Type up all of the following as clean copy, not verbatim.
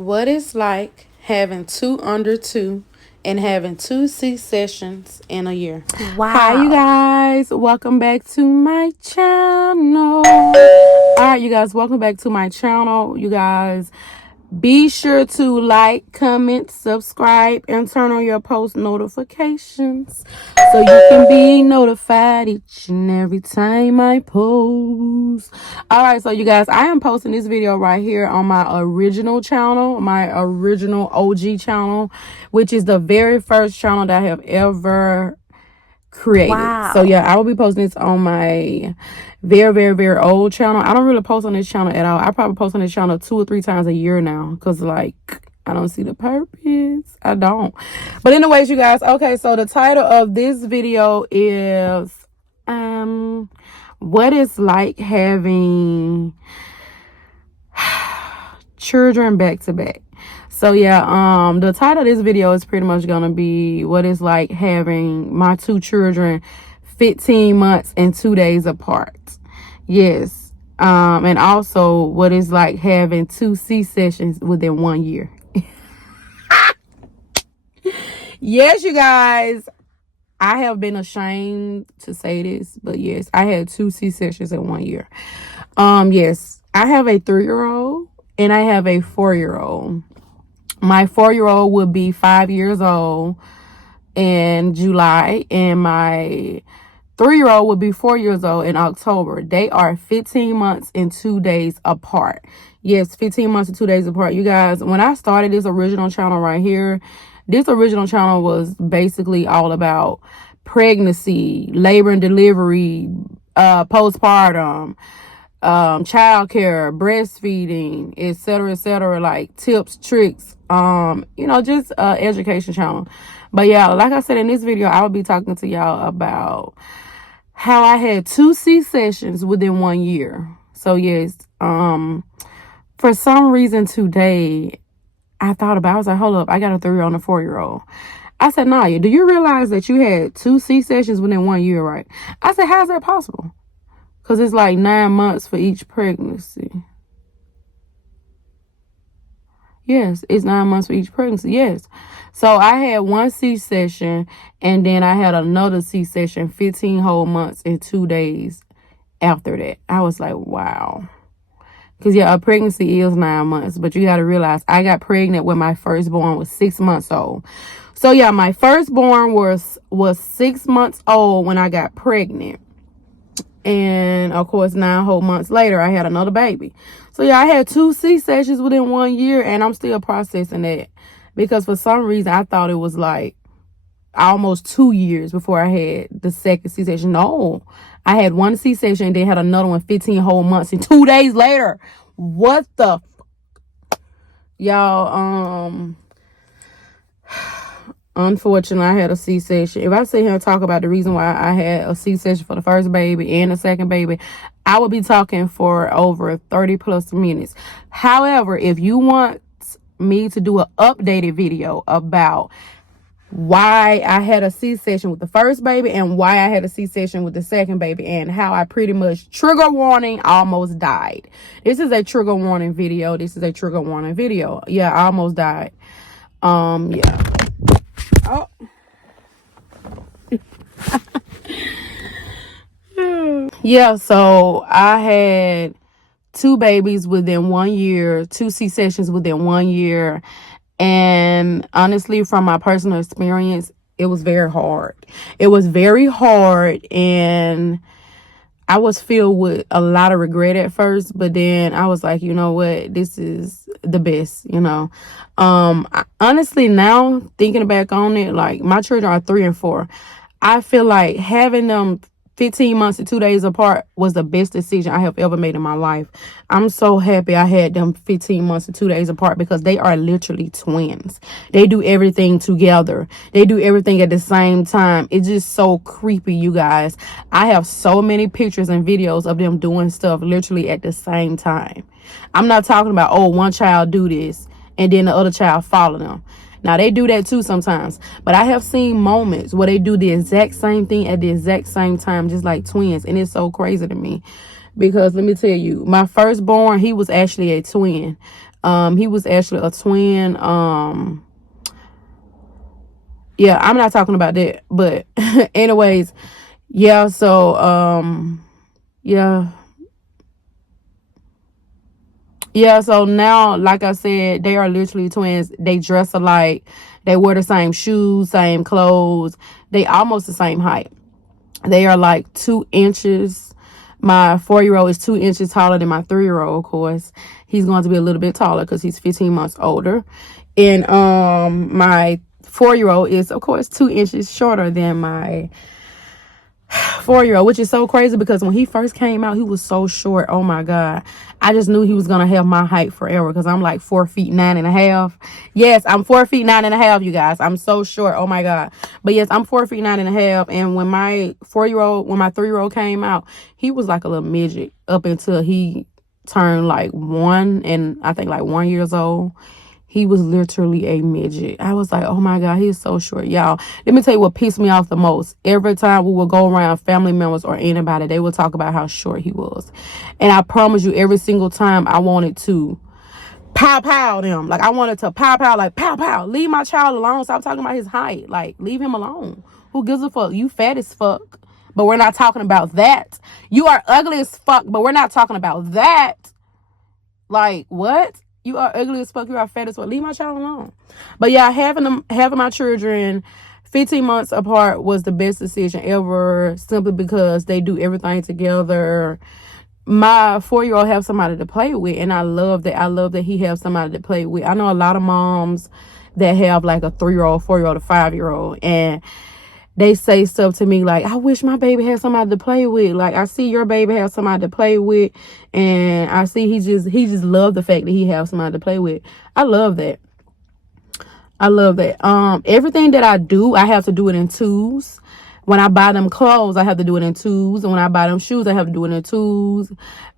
What it's like having two under two and having two C-sections in a year. Hi, you guys. Welcome back to my channel. All right, you guys. Welcome back to my channel. You guys, be sure to like, comment, subscribe, and turn on your post notifications so you can be notified each and every time I post. All right, so you guys, I am posting this video right here on my original channel, my original OG channel, which is the very first channel that I have ever created. So yeah, I will be posting this on my very old channel. I don't really post on this channel at all. I probably post on this channel 2 or 3 times a year now, because like I don't see the purpose. I don't. But anyways, you guys, okay, so the title of this video is what it's like having children back to back. So yeah, the title of this video is pretty much gonna be what it's like having my 2 children 15 months and 2 days apart. Yes. And also what it's like having 2 C-sections within 1 year. Yes, you guys, I have been ashamed to say this, but yes, I had 2 C-sections in 1 year. Yes, I have a 3-year-old and I have a 4-year-old. My 4-year-old will be 5 years old in July, and my 3-year-old will be 4 years old in October. They are 15 months and 2 days apart. Yes, 15 months and 2 days apart. You guys, when I started this original channel right here, this original channel was basically all about pregnancy, labor and delivery, postpartum, childcare, breastfeeding, etc., like tips, tricks, just education channel. But yeah, like I said, in this video, I will be talking to y'all about how I had 2 C-sections within 1 year. So yes, for some reason today, I was like, hold up, I got a 3-year-old and a 4-year-old. I said, Naya, do you realize that you had 2 C-sections within 1 year, right? I said, how is that possible? Because it's like 9 months for each pregnancy. Yes, it's 9 months for each pregnancy. Yes. So I had 1 C-section, and then I had another C-section 15 whole months and 2 days after that. I was like, wow. Because yeah, a pregnancy is 9 months. But you got to realize I got pregnant when my firstborn was 6 months old. So yeah, my firstborn was 6 months old when I got pregnant. And of course, 9 whole months later, I had another baby. So yeah, I had 2 C-sections within 1 year, and I'm still processing that, because for some reason I thought it was like almost 2 years before I had the second C-section. No, I had 1 C-section and then had another one 15 whole months and 2 days later. What the y'all? Unfortunately, I had a C-section. If I sit here and talk about the reason why I had a C-section for the first baby and the second baby, I would be talking for over 30 plus minutes. However, if you want me to do an updated video about why I had a C-section with the first baby and why I had a C-section with the second baby, and how I pretty much, trigger warning, almost died. This is a trigger warning video. Yeah, I almost died. Yeah. Oh. Yeah, so I had 2 babies within 1 year, 2 C-sections within 1 year. And honestly, from my personal experience, it was very hard. It was very hard, and I was filled with a lot of regret at first, but then I was like, you know what, this is the best, honestly, now thinking back on it, like my children are 3 and 4. I feel like having them 15 months and 2 days apart was the best decision I have ever made in my life. I'm so happy I had them 15 months and 2 days apart, because they are literally twins. They do everything together. They do everything at the same time. It's just so creepy, you guys. I have so many pictures and videos of them doing stuff literally at the same time. I'm not talking about, oh, one child do this and then the other child follow them. Now, they do that too sometimes, but I have seen moments where they do the exact same thing at the exact same time, just like twins. And it's so crazy to me, because let me tell you, my firstborn, he was actually a twin. He was actually a twin. Yeah, I'm not talking about that, but anyways, yeah, so yeah. Yeah, so now, like I said, they are literally twins. They dress alike. They wear the same shoes, same clothes. They almost the same height. They are like 2 inches. My 4-year-old is 2 inches taller than my 3-year-old, of course. He's going to be a little bit taller because he's 15 months older. And my 4-year-old is, of course, 2 inches shorter than my 4-year-old, which is so crazy because when he first came out, he was so short. Oh my God. I just knew he was going to have my height forever because I'm like 4 feet 9.5. Yes, I'm 4 feet 9.5, you guys. I'm so short. Oh my God. But yes, I'm 4 feet 9.5. And when my 3-year-old came out, he was like a little midget up until he turned like 1 and I think like 1 years old. He was literally a midget. I was like, oh my God, he's so short. Y'all, let me tell you what pissed me off the most. Every time we would go around, family members or anybody, they would talk about how short he was. And I promise you, every single time I wanted to pow pow them. Like I wanted to pow pow, like pow pow. Leave my child alone. Stop talking about his height. Like, leave him alone. Who gives a fuck? You fat as fuck. But we're not talking about that. You are ugly as fuck, but we're not talking about that. Like, what? You are ugly as fuck. You are fat as fuck. Leave my child alone. But yeah, having my children 15 months apart was the best decision ever, simply because they do everything together. My 4-year-old have somebody to play with, and I love that. I love that he has somebody to play with. I know a lot of moms that have like a 3-year-old, 4-year-old, a 5-year-old, and they say stuff to me like, I wish my baby had somebody to play with. Like, I see your baby have somebody to play with, and I see he just love the fact that he has somebody to play with. I love that. I love that. Everything that I do, I have to do it in twos. When I buy them clothes, I have to do it in twos. And when I buy them shoes, I have to do it in twos.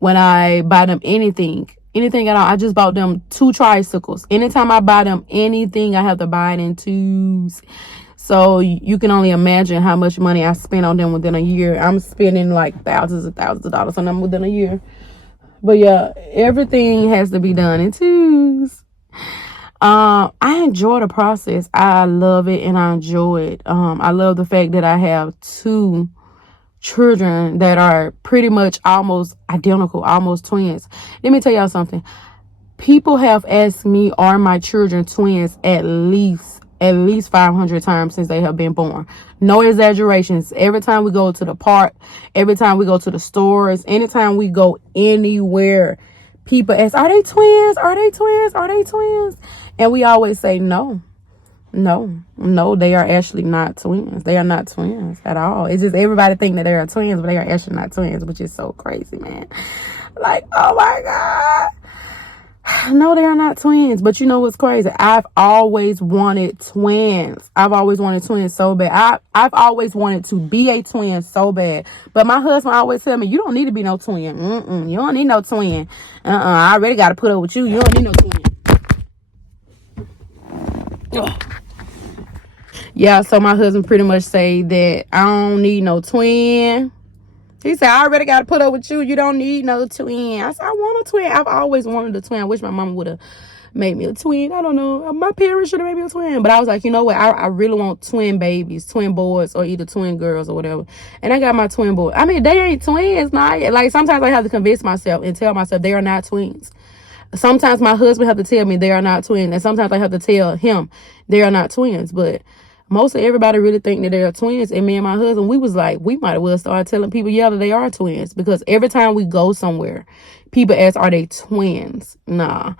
When I buy them anything at all, I just bought them 2 tricycles. Anytime I buy them anything, I have to buy it in twos. So you can only imagine how much money I spent on them within a year. I'm spending like thousands of dollars on them within a year. But yeah, everything has to be done in twos. I enjoy the process. I love it and I enjoy it. I love the fact that I have 2 children that are pretty much almost identical, almost twins. Let me tell y'all something. People have asked me, are my children twins, at least 500 times since they have been born. No exaggerations. Every time we go to the park, every time we go to the stores, anytime we go anywhere, people ask, are they twins? Are they twins? Are they twins? And we always say no. No, they are actually not twins. They are not twins at all. It's just everybody think that they are twins, but they are actually not twins, which is so crazy, man. Like, oh my God. No, they are not twins. But you know what's crazy? I've always wanted twins. I've always wanted twins so bad. I've always wanted to be a twin so bad. But my husband always tell me, you don't need to be no twin. You don't need no twin. I already got to put up with you. You don't need no twin. Ugh. Yeah, so my husband pretty much say that I don't need no twin. He said, I already got to put up with you. You don't need no twin. I said, I want a twin. I've always wanted a twin. I wish my mama would have made me a twin. I don't know. My parents should have made me a twin. But I was like, you know what? I really want twin babies, twin boys, or either twin girls or whatever. And I got my twin boy. I mean, they ain't twins. Not like, sometimes I have to convince myself and tell myself they are not twins. Sometimes my husband have to tell me they are not twins. And sometimes I have to tell him they are not twins. But most of everybody really think that they're twins. And me and my husband, we was like, we might as well start telling people, yeah, that they are twins. Because every time we go somewhere, people ask, are they twins? Nah.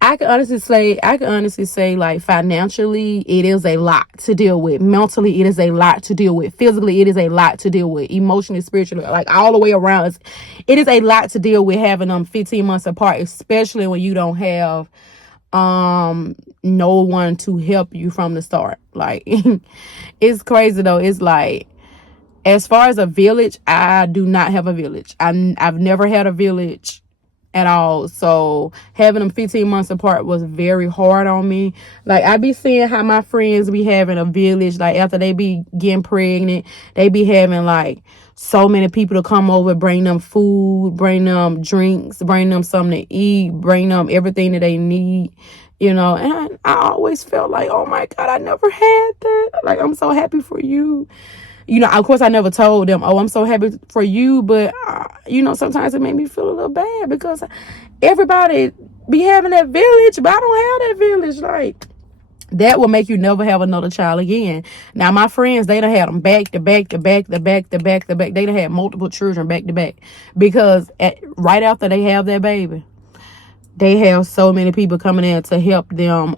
I can honestly say, like, financially, it is a lot to deal with. Mentally, it is a lot to deal with. Physically, it is a lot to deal with. Emotionally, spiritually, like all the way around. It is a lot to deal with having them 15 months apart, especially when you don't have no one to help you from the start. Like, it's crazy though. It's like, as far as a village, I do not have a village. I've never had a village at all. So having them 15 months apart was very hard on me. Like, I be seeing how my friends be having a village. Like, after they be getting pregnant, they be having like so many people to come over, bring them food, bring them drinks, bring them something to eat, bring them everything that they need, you know. And I always felt like, oh my God, I never had that. Like, I'm so happy for you. You know, of course, I never told them, oh, I'm so happy for you. But, you know, sometimes it made me feel a little bad because everybody be having that village, but I don't have that village. Like, that will make you never have another child again. Now, my friends, they done had them back to back to back to back to back to back. They done had multiple children back to back because right after they have their baby, they have so many people coming in to help them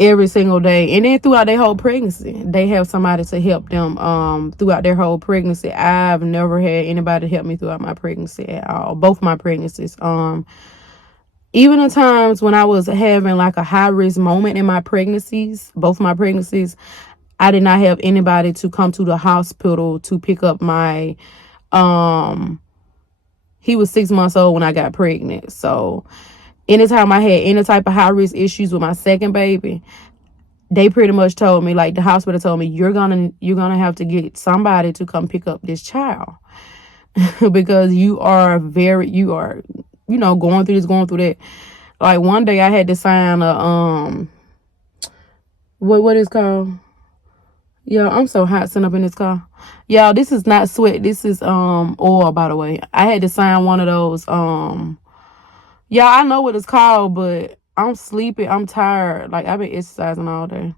every single day. And then throughout their whole pregnancy, they have somebody to help them throughout their whole pregnancy. I've never had anybody help me throughout my pregnancy at all. Both my pregnancies. Even the times when I was having like a high risk moment in my pregnancies, both my pregnancies, I did not have anybody to come to the hospital to pick up my, he was 6 months old when I got pregnant. So anytime I had any type of high risk issues with my second baby, they pretty much told me, like the hospital told me, you're gonna have to get somebody to come pick up this child because you are, you know, going through that. Like one day I had to sign a what is called? Yeah, I'm so hot sitting up in this car. Y'all, this is not sweat. This is oil, by the way. I had to sign one of those yeah, I know what it's called, but I'm sleepy. I'm tired. Like I've been exercising all day.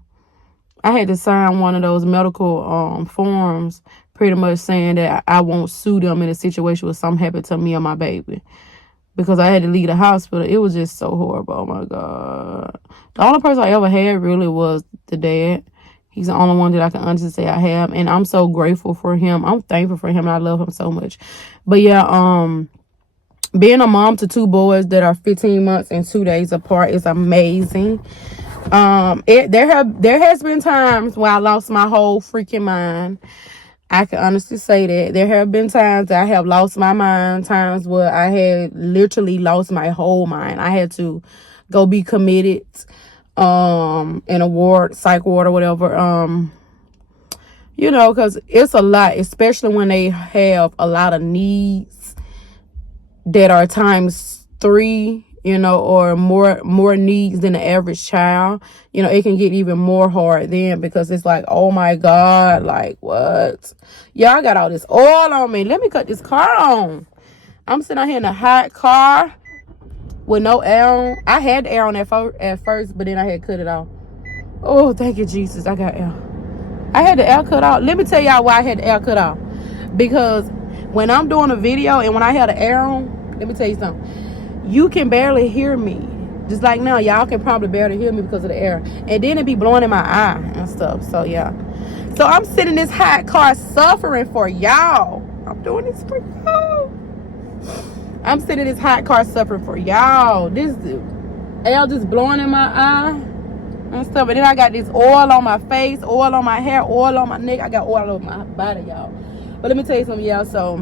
I had to sign one of those medical forms pretty much saying that I won't sue them in a situation where something happened to me or my baby. Because I had to leave the hospital. It was just so horrible. Oh, my God. The only person I ever had really was the dad. He's the only one that I can honestly say I have. And I'm so grateful for him. I'm thankful for him. And I love him so much. But, yeah, being a mom to 2 boys that are 15 months and 2 days apart is amazing. There has been times where I lost my whole freaking mind. I can honestly say that there have been times I have lost my mind, times where I had literally lost my whole mind. I had to go be committed in a ward, psych ward or whatever. You know, because it's a lot, especially when they have a lot of needs that are times 3, you know, or more needs than the average child. You know, it can get even more hard then because it's like, oh my God, like what? Y'all got all this oil on me. Let me cut this car on. I'm sitting out here in a hot car with no air on. I had the air on at first, but then I had cut it off. Oh, thank you, Jesus. I got air. I had the air cut off. Let me tell y'all why I had the air cut off. Because when I'm doing a video and when I had the air on, let me tell you something. You can barely hear me. Just like now, y'all can probably barely hear me because of the air. And then it be blowing in my eye and stuff. So, yeah. So, I'm sitting in this hot car suffering for y'all. I'm doing this for y'all. I'm sitting in this hot car suffering for y'all. This air just blowing in my eye and stuff. And then I got this oil on my face, oil on my hair, oil on my neck. I got oil all over my body, y'all. But let me tell you something, y'all. So,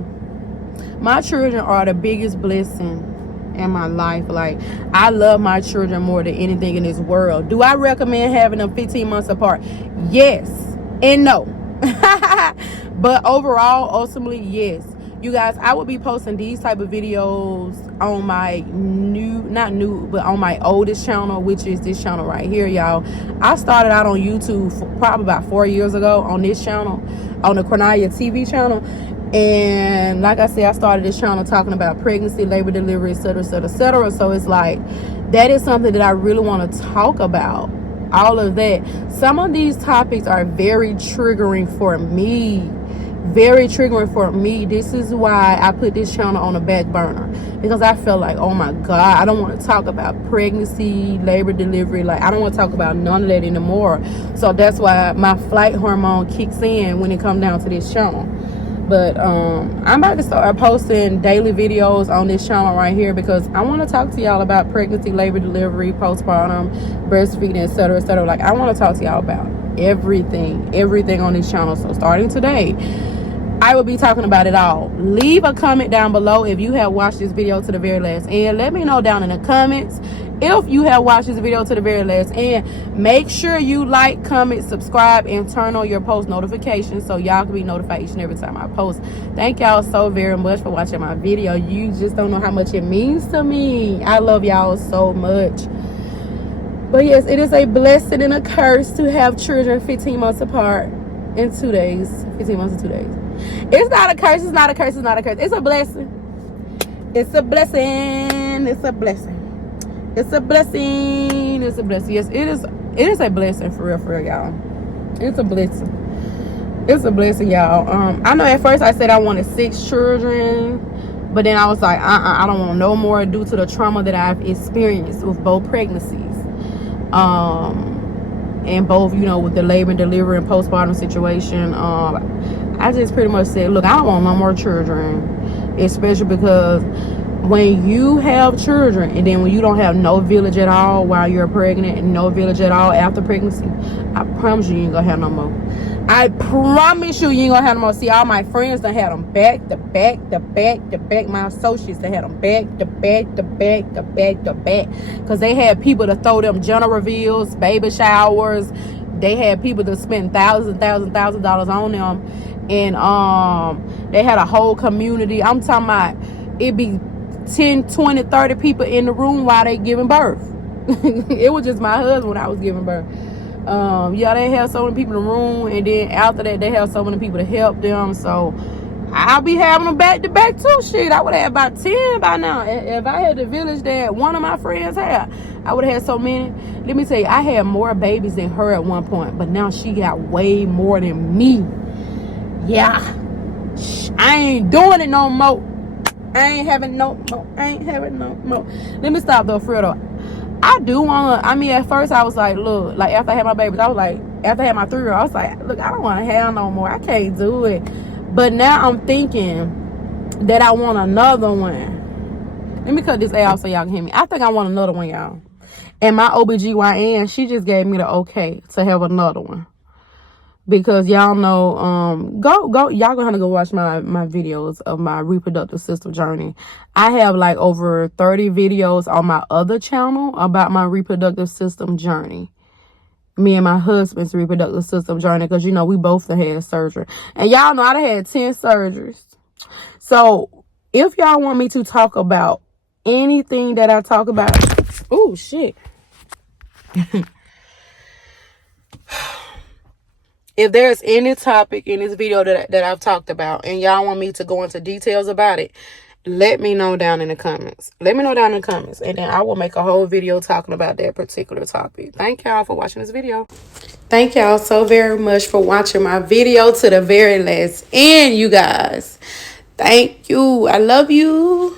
my children are the biggest blessing in my life. Like, I love my children more than anything in this world. Do I recommend having them 15 months apart? Yes and no. But overall, ultimately, yes. You guys, I will be posting these type of videos on my on my oldest channel, which is this channel right here, y'all. I started out on YouTube probably about 4 years ago on this channel, on the Cornelia TV channel. And like I said, I started this channel talking about pregnancy, labor, delivery, etc., etc., etc. So it's like, that is something that I really want to talk about. All of that. Some of these topics are very triggering for me. Very triggering for me. This is why I put this channel on the back burner. Because I felt like, oh my God, I don't want to talk about pregnancy, labor, delivery. Like, I don't want to talk about none of that anymore. So that's why my flight hormone kicks in when it comes down to this channel. But I'm about to start posting daily videos on this channel right here because I want to talk to y'all about pregnancy, labor, delivery, postpartum, breastfeeding, etc., etc. Like, I want to talk to y'all about everything on this channel. So starting today, I will be talking about it all. Leave a comment down below if you have watched this video to the very last end. Let me know down in the comments if you have watched this video to the very last end, make sure you like, comment, subscribe, and turn on your post notifications so y'all can be notified each and every time I post. Thank y'all so very much for watching my video. You just don't know how much it means to me. I love y'all so much. But yes, it is a blessing and a curse to have children 15 months apart in 2 days. 15 months and 2 days. It's not a curse. It's not a curse. It's not a curse. It's a blessing. It's a blessing. It's a blessing. It's a blessing. It's a blessing. Yes, it is. It is a blessing for real, y'all. It's a blessing. It's a blessing, y'all. I know at first I said I wanted 6 children, but then I was like, I don't want no more due to the trauma that I've experienced with both pregnancies. And both, you know, with the labor and delivery and postpartum situation. I just pretty much said, look, I don't want no more children, especially because when you have children and then when you don't have no village at all while you're pregnant and no village at all after pregnancy, I promise you ain't gonna have no more. I promise you ain't gonna have no more. See, all my friends done had them back to back to back to back. My associates, they had them back to back to back to back to back, because they had people to throw them gender reveals, baby showers. They had people to spend thousands of dollars on them. And they had a whole community. I'm talking about it be 10, 20, 30 people in the room while they giving birth. It was just my husband when I was giving birth. Yeah, they have so many people in the room, and then after that they have so many people to help them. So I'll be having them back to back too. Shit, I would have about 10 by now. If I had the village that one of my friends had, I would have had so many. Let me tell you, I had more babies than her at one point, but now she got way more than me. Yeah, I ain't doing it no more. I ain't having no more. Let me stop though, Fredo. I do want to, I mean, at first I was like, look, like after I had my babies, I was like, after I had my 3-year-old, I was like, look, I don't want to have no more. I can't do it. But now I'm thinking that I want another one. Let me cut this out so y'all can hear me. I think I want another one, y'all. And my OBGYN, she just gave me the okay to have another one. Because y'all know, y'all gonna have to go watch my videos of my reproductive system journey. I have like over 30 videos on my other channel about my reproductive system journey. Me and my husband's reproductive system journey, because you know we both have had surgery. And y'all know I done had 10 surgeries. So if y'all want me to talk about anything that I talk about, oh shit. If there's any topic in this video that I've talked about and y'all want me to go into details about it, let me know down in the comments. Let me know down in the comments, and then I will make a whole video talking about that particular topic. Thank y'all for watching this video. Thank y'all so very much for watching my video to the very last end, you guys. Thank you. I love you.